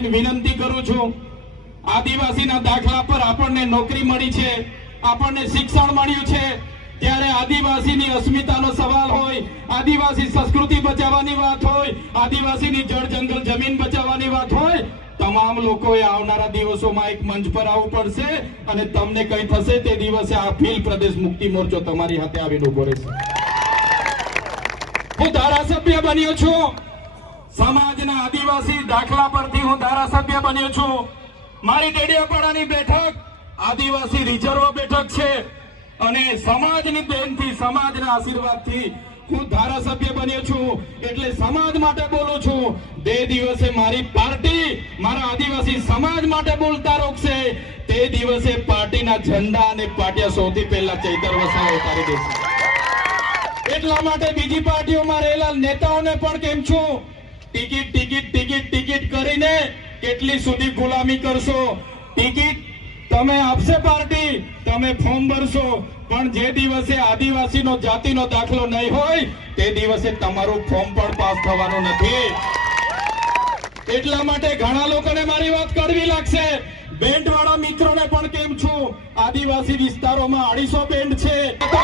કરીને વિનંતી કરું છું, આદિવાસીના દાખલા પર આપણને નોકરી મળી છે, આપણને શિક્ષણ મળ્યું છે, ત્યારે આદિવાસીની અસ્મિતાનો સવાલ હોય, આદિવાસી સંસ્કૃતિ બચાવવાની વાત હોય, આદિવાસીની જળ જંગલ જમીન બચાવવાની વાત હોય, તમામ લોકોએ આવનારા દિવસોમાં એક મંચ પર આવવું પડશે અને તમને કઈ થશે તે દિવસે આ ભીલ પ્રદેશ મુક્તિ મોરચો તમારી હાથે આવીને ઉભો રહેશે. હું ધારાસભ્ય બન્યો છું, સમાજના આદિવાસી દાખલા પરથી હું ધારાસભ્ય બન્યો છું. મારી ડેડિયાપાડાની બેઠક આદિવાસી રિઝર્વ બેઠક છે અને સમાજની દેનથી, સમાજના આશીર્વાદથી હું ધારાસભ્ય બન્યો છું. એટલે સમાજ માટે બોલું છું. બે દિવસે મારી પાર્ટી મારા આદિવાસી સમાજ માટે બોલતા રોકશે, તે દિવસે પાર્ટીના ઝંડા અને પાટિયા સૌથી પહેલા ચૈતર વસાવા ઉતારી દેશે. એટલા માટે બીજી પાર્ટીઓમાં રહેલા નેતાઓને પણ કેમ છું, ટિકિટ ટિકિટ ટિકિટ ટિકિટ કરીને કેટલી સુધી ગુલામી કરશો? ટિકિટ તમે આપશે પાર્ટી, તમે ફોર્મ ભરશો, પણ જે દિવસે આદિવાસીનો જાતિનો દાખલો નહીં હોય તે દિવસે તમારું ફોર્મ પણ પાસ થવાનું નથી. એટલા માટે ઘણા લોકોને મારી વાત કડવી લાગશે. બેન્ડવાળા મિત્રોને પણ કેમ છું, આદિવાસી વિસ્તારોમાં 250 બેન્ડ છે, બહુ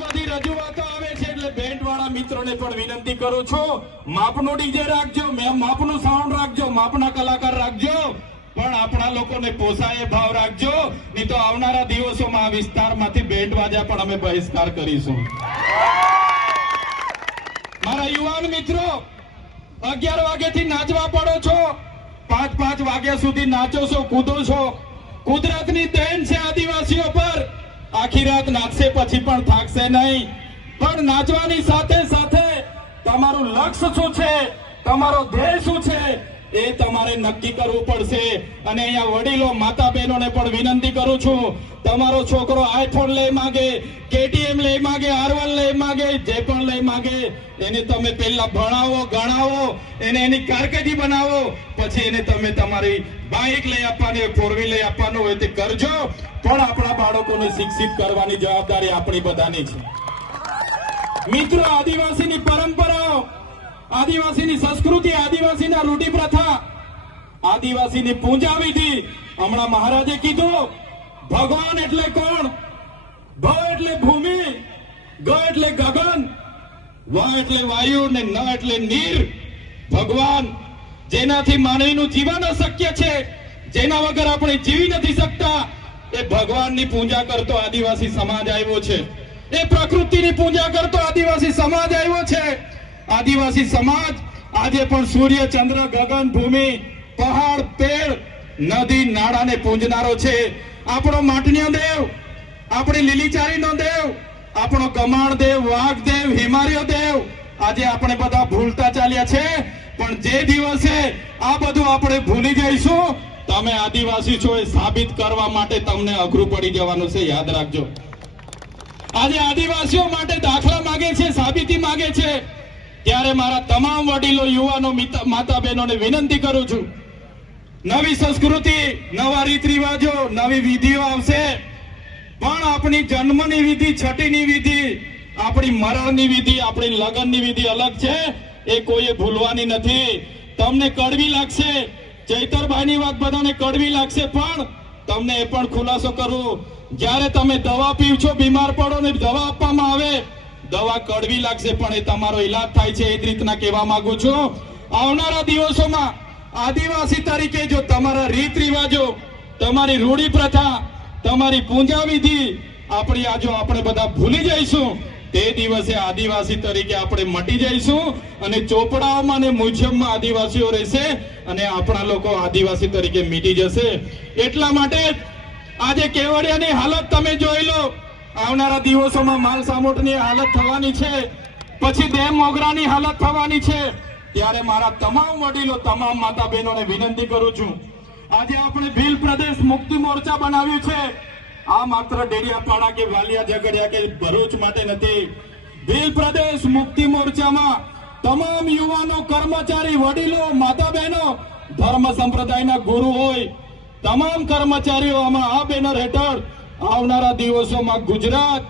બધી રજૂઆતો આવે છે. એટલે બેન્ડવાળા મિત્રોને પણ વિનંતી કરું છું, માપનું ડીજે રાખજો, માપનું સાઉન્ડ રાખજો, માપના કલાકાર રાખજો, પણ આપણા લોકોને પોસાય એ ભાવ રાખજો, નહીં તો આવનારા દિવસોમાં આ વિસ્તારમાંથી બેન્ડ વાજા પણ અમે બહિષ્કાર કરીશું. મારા યુવાન મિત્રો, 11 વાગ્યાથી નાચવા પડો છો, 5 વાગ્યા સુધી નાચો છો, કૂદો છો. કુદરતની દેન છે આદિવાસીઓ પર. આખી રાત નાચશે પછી પણ થાકશે નહીં. પણ નાચવાની સાથે સાથે તમારું લક્ષ્ય શું છે, તમારો ધ્યેય શું છે, એ તમારે નક્કી કરવું પડશે. અને અહીંયા વડીલો, માતા બહેનોને પણ વિનંતી કરું છું, તમારો છોકરો આઈફોન લઈ માંગે, કેટીએમ લઈ માંગે, R1 લઈ માંગે, જે પણ લઈ માંગે, એને તમે પહેલા ભણાવો, ગણાવો, એને એની કારકિર્દી બનાવો, પછી એને તમે તમારી બાઇક લઈ આપવાની હોય, 4 લઈ આપવાનું હોય તે કરજો. પણ આપણા બાળકોને શિક્ષિત કરવાની જવાબદારી આપણી બધાની છે. મિત્રો, આદિવાસીની પરંપરાઓ, આદિવાસીની સંસ્કૃતિ, આદિવાસીના રૂઢિ પ્રથા, આદિવાસીની પૂજા વિધિ, હમણાં મહારાજે કીધું, ભગવાન એટલે કોણ? ભ એટલે ભૂમિ, ગ એટલે ગગન, વ એટલે વાયુ ને ન એટલે નીર. ભગવાન, જેનાથી માનવીનું જીવન અશક્ય છે, જેના વગર આપણે જીવી નથી શકતા, એ ભગવાનની પૂજા કરતો આદિવાસી સમાજ આવ્યો છે. એ પ્રકૃતિની પૂજા કરતો આદિવાસી સમાજ આવ્યો છે. આદિવાસી સમાજ આજે પણ સૂર્ય, ચંદ્ર, ગગન, ભૂમિ, પહાડ, પેડ, નદી, નાળાને પૂજનારો છે. આપણો માટનીય દેવ, આપણી લીલીચારીનો દેવ, આપણો કમાણ દેવ, વાઘ દેવ, હિમાલય દેવ આજે આપણે બધા ભૂલતા ચાલ્યા છે. પણ જે દિવસે આ બધું આપણે ભૂલી જઈશું, તમે આદિવાસી છો એ સાબિત કરવા માટે તમને અઘરું પડી જવાનું છે. યાદ રાખજો. આજે આદિવાસીઓ માટે દાખલા માંગે છે, સાબિતી માંગે છે, ત્યારે મારા તમામ વડીલો, યુવાનો, માતા બહેનોને વિનંતી કરું છું, નવી સંસ્કૃતિ, નવા રીત રિવાજો, નવી વિધિઓ આવશે, પણ આપણી જન્મની વિધિ, છઠ્ઠીની વિધિ, આપણી મરણની વિધિ, આપણી લગ્નની વિધિ અલગ છે. એ કોઈએ ભૂલવાની નથી. તમને કડવી લાગશે, ચૈતરભાઈની વાત બધાને કડવી લાગશે, પણ તમને એ પણ ખુલાસો કરું, જ્યારે તમે દવા પીવશો, બીમાર પડો ને દવા આપવામાં આવે, દવા કડવી લાગશે, પણ એ તમારો ઈલાજ થાય છે. એ જ રીતના કહેવા માંગુ છું, આવનારા દિવસોમાં આદિવાસી તરીકે જો તમારા રીત રિવાજો, તમારી રૂઢિ પ્રથા, તમારી પૂજા વિધિ આપણી આજો આપણે બધા ભૂલી જઈશું, તે દિવસે આદિવાસી તરીકે આપણે મટી જઈશું અને ચોપડાઓમાં અને મ્યુઝિયમમાં આદિવાસીઓ રહેશે અને આપણા લોકો આદિવાસી તરીકે મીટી જશે. એટલા માટે આજે કેવડિયાની હાલત તમે જોઈ લો. આવનારા દિવસોમાં માલ સામોટની હાલત થવાની છે, પછી ડેમ મોગરાની હાલત થવાની છે. ત્યારે મારા તમામ વડીલો, તમામ માતા બહેનોને વિનંતી કરું છું, આજે આપણે ભીલ પ્રદેશ મુક્તિ મોરચા બનાવ્યું છે. આ માત્ર ડેડિયાપાડા કે વાલિયા ઝઘડિયા કે ભરૂચ માટે નથી. ભીલ પ્રદેશ મુક્તિ મોરચામાં તમામ યુવાનો, કર્મચારી, વડીલો, માતા બહેનો, ધર્મ સંપ્રદાયના ગુરુ હોય, તમામ કર્મચારીઓ આમાં આ બેનર હેઠળ આવનારા દિવસોમાં ગુજરાત,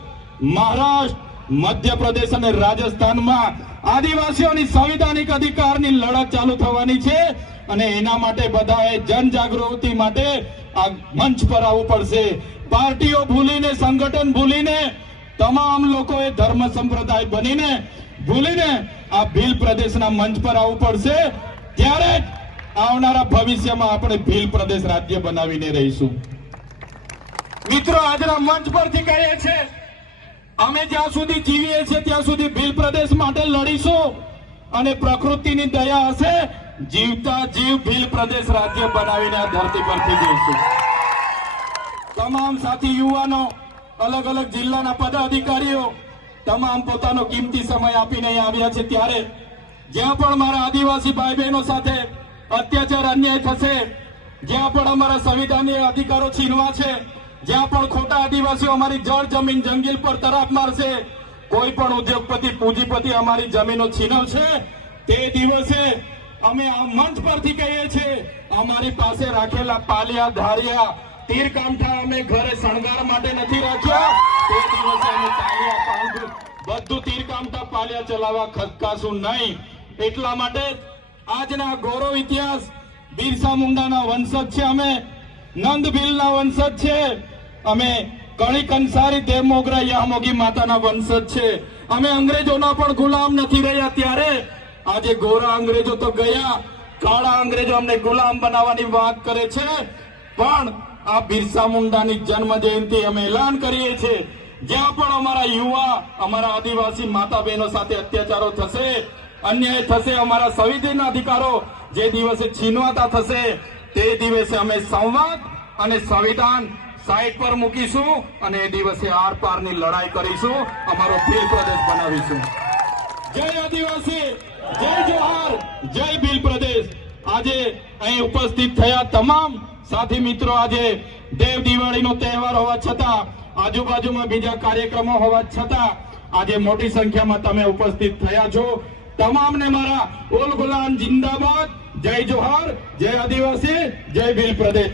મહારાષ્ટ્ર, મધ્યપ્રદેશ અને રાજસ્થાનમાં આદિવાસીઓની સંવિધાનિક અધિકારની લડત ચાલુ થવાની છે અને એના માટે બધાએ જનજાગૃતિ માટે આ મંચ પર આવવું પડશે. પાર્ટીઓ ભૂલીને, સંગઠન ભૂલીને, તમામ લોકોએ ધર્મ સંપ્રદાય બનીને ભૂલીને આ ભીલ પ્રદેશના મંચ પર આવવું પડશે. ત્યારે જ આવનારા ભવિષ્યમાં આપણે ભીલ પ્રદેશ રાજ્ય બનાવીને રહીશું. મિત્રો, આજના મંચ પરથી કહીએ છીએ, અમે જ્યાં સુધી જીવીએ છીએ ત્યાં સુધી ભીલ પ્રદેશ માટે લડીશું અને પ્રકૃતિની દયા હશે, જીવતા જીવ ભીલ પ્રદેશ રાજ્ય બનાવીને આ ધરતી પરથી જઈશું. તમામ સાથી યુવાનો, અલગ અલગ જિલ્લાના પદાધિકારીઓ તમામ પોતાનો કિંમતી સમય આપીને અહીં આવ્યા છે. ત્યારે જ્યાં પણ મારા આદિવાસી ભાઈ બહેનો સાથે અત્યાચાર, અન્યાય થશે, જ્યાં પણ અમારા સંવિધાનીય અધિકારો છીનવા છે, જ્યાં પણ ખોટા આદિવાસીઓ અમારી જળ જમીન જંગલ પર તરાપ મારશે, કોઈ પણ ઉદ્યોગપતિ પૂંજીપતિ અમારી જમીનો છીનવશે, તે દિવસે અમે આ મંચ પરથી કહીએ છીએ, અમારી પાસે રાખેલા પાલિયા, ધારિયા, તીર કામઠા અમે ઘરે શણગાર માટે નથી રાખ્યા. તે દિવસે અમે પાલિયા, પાંખ, બધું તીર કામઠા પાલિયા ચલાવવા ખસકાશું નહીં. એટલા માટે આજના ગૌરવ ઇતિહાસ બિરસા મુંડાના વંશજ છે, અમે નંદ ભીલના વંશજ છે, અમે કણી કંસારી દેવ મોગરા યામોગી માતાના વંશજ છે. અમે અંગ્રેજોના પણ ગુલામ નથી રહ્યા. ત્યારે આજે ગોરા અંગ્રેજો તો ગયા, કાળા અંગ્રેજો અમને ગુલામ બનાવવાની વાત કરે છે, પણ આ બિરસા મુંડાની જન્મ જયંતિ અમે એલાન કરીએ છીએ, જ્યાં પણ અમારા યુવા, અમારા આદિવાસી માતા બહેનો સાથે અત્યાચારો થશે, અન્યાય થશે, અમારા સંવિધાનના અધિકારો જે દિવસે છીનવાતા થશે, તે દિવસે અમે સંવાદ અને સંવિધાન સાઈડ પર મૂકીશું અને એ દિવસે આર પારની લડાઈ કરીશું, અમારો ભીલ પ્રદેશ બનાવીશું. જય આદિવાસી, જય જોહાર, જય ભીલ પ્રદેશ. આજે અહીં ઉપસ્થિત થયા તમામ સાથી મિત્રો, આજે દેવ દિવાળીનો તહેવાર હોવા છતાં, આજુબાજુમાં બીજા કાર્યક્રમો હોવા છતાં આજે મોટી સંખ્યામાં તમે ઉપસ્થિત થયા છો. તમામને મારા ઓલ ગુલામ જિંદાબાદ, જય જોહાર, જય આદિવાસી, જય ભીલ પ્રદેશ.